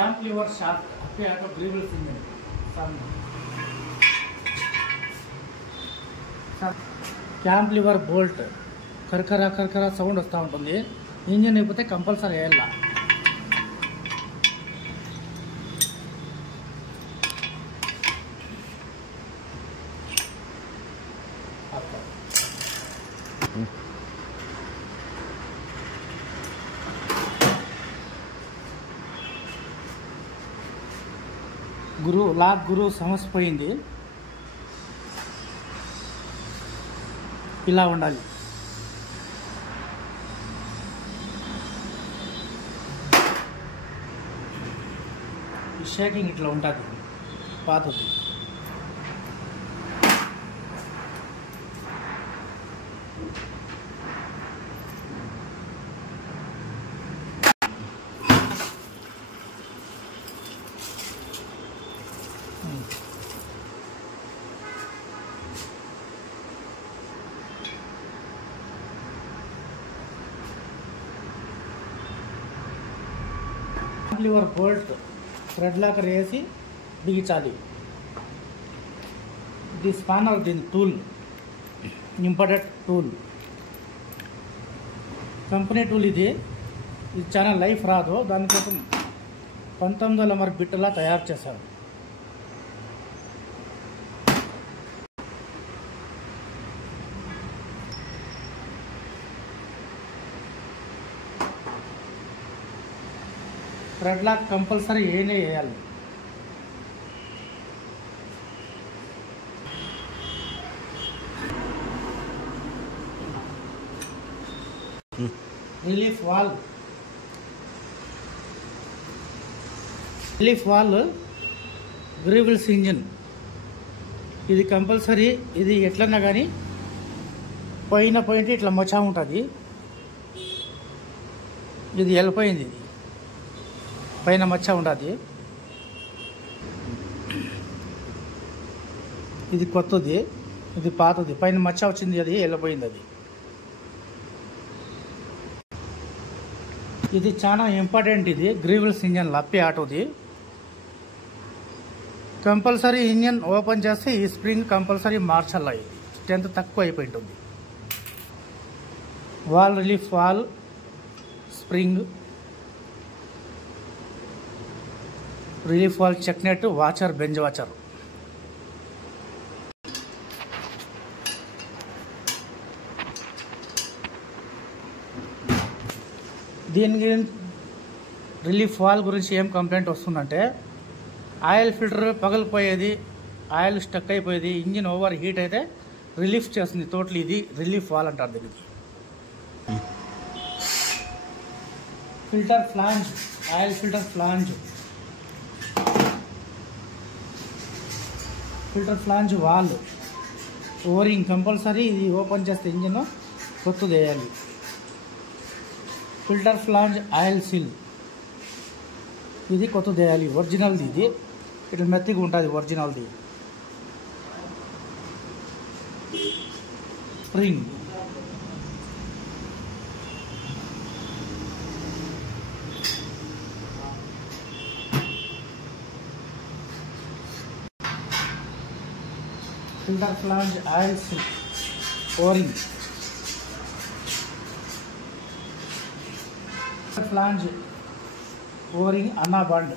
cantilever shaft happy auto grievous engine. Cantilever bolt కరకర sound వస్తూ ఉంటుంది. ఇంజిన్ అయిపోతే కంపల్సరీ వేయాల. గురు సమస్యపోయింది. ఇలా ఉండాలి. ఈ షేకింగ్ ఇట్లా ఉంటుంది పాతది. లివర్ బోల్ట్ థ్రెడ్ లాకర్ వేసి బిగించాలి. ఇది స్పానర్, దీని tool, important tool, company tool. ఇది చాలా లైఫ్ రాదు, దానికోసం 1900 బిట్టలా తయారు చేశారు. థ్రెడ్ లాక్ కంపల్సరీ వేయాలి. రిలీఫ్ వాల్ గ్రీవిల్స్ ఇంజిన్. ఇది కంపల్సరీ. ఇది ఎట్లన్నా కానీ పోయింటే ఇట్లా మచ్చా ఉంటుంది. ఇది వెళ్ళిపోయింది. ఇది పైన మచ్చ ఉంటుంది. ఇది కొత్తది, ఇది పాతది. పైన మచ్చ వచ్చింది, అది వెళ్ళిపోయింది. ఇది చాలా ఇంపార్టెంట్. ఇది గ్రీవిల్స్ ఇంజన్ లప్పి ఆటోది. కంపల్సరీ ఇంజన్ ఓపెన్ చేస్తే ఈ స్ప్రింగ్ కంపల్సరీ మార్చాలి. ఇది స్ట్రెంత్ తక్కువ అయిపోయి ఉంటుంది. Valve relief valve spring, relief valve check nut, washer, బెంజ్ వాచర్. దీనికి రిలీఫ్ వాల్ గురించి ఏం కంప్లైంట్ వస్తుందంటే, ఆయిల్ ఫిల్టర్ పగిలిపోయేది, ఆయిల్ స్టక్ అయిపోయేది, ఇంజిన్ ఓవర్ హీట్ అయితే రిలీఫ్ చేస్తుంది టోటల్. ఇది రిలీఫ్ వాల్ అంటారు దీనికి. Filter flange, oil filter flange, filter flange valve O-ring compulsory. ఇది ఓపెన్ చేస్తే ఇంజిన్ కొత్తది వేయాలి. ఫిల్టర్ ఫ్లాంజ్ ఆయిల్ సీల్, ఇది కొత్తది వేయాలి. ఒరిజినల్ది. ఇది ఇట్లా మెత్తగా ఉంటుంది ఒరిజినల్ది. Spring, filter flange oil seal O ring, flange O ring అన్నా బాండ్.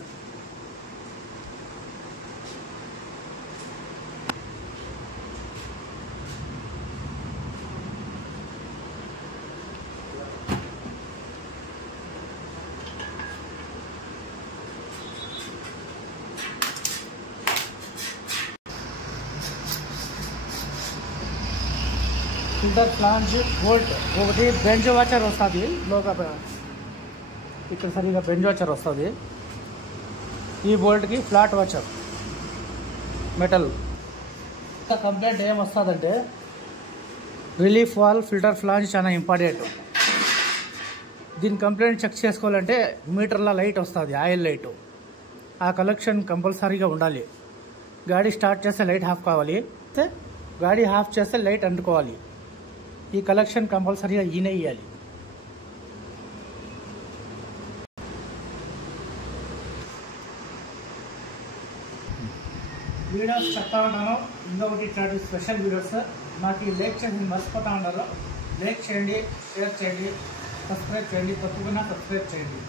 ఫిల్టర్ ఫ్లాంజ్ బోల్ట్ ఒకటి, బెంజ్ వాచర్ వస్తుంది లోగా, ఇక్కడ సరిగా బెంజ్ వాచర్ వస్తుంది. ఈ బోల్ట్కి ఫ్లాట్ వాచర్ మెటల్. కంప్లైంట్ ఏం వస్తుందంటే, రిలీఫ్ వాల్ ఫిల్టర్ ఫ్లాంజ్ చాలా ఇంపార్టెంట్. దీని కంప్లైంట్ చెక్ చేసుకోవాలంటే మీటర్ల లైట్ వస్తుంది, ఆయిల్ లైట్. ఆ కలెక్షన్ కంపల్సరీగా ఉండాలి. గాడి స్టార్ట్ చేస్తే లైట్ ఆఫ్ కావాలి, గాడి ఆఫ్ చేస్తే లైట్ అంటుకోవాలి. ఈ కలెక్షన్ కంపల్సరీగా ఈయన ఇవ్వాలి. వీడియోస్ చెప్తా ఉన్నాను. ఇంకొకటి ఇట్లాంటి స్పెషల్ వీడియోస్ నాకు లైక్ చేసి మర్చిపోతా ఉన్నారు. లైక్ చేయండి, షేర్ చేయండి, సబ్స్క్రైబ్ చేయండి, తప్పకుండా సబ్స్క్రైబ్ చేయండి.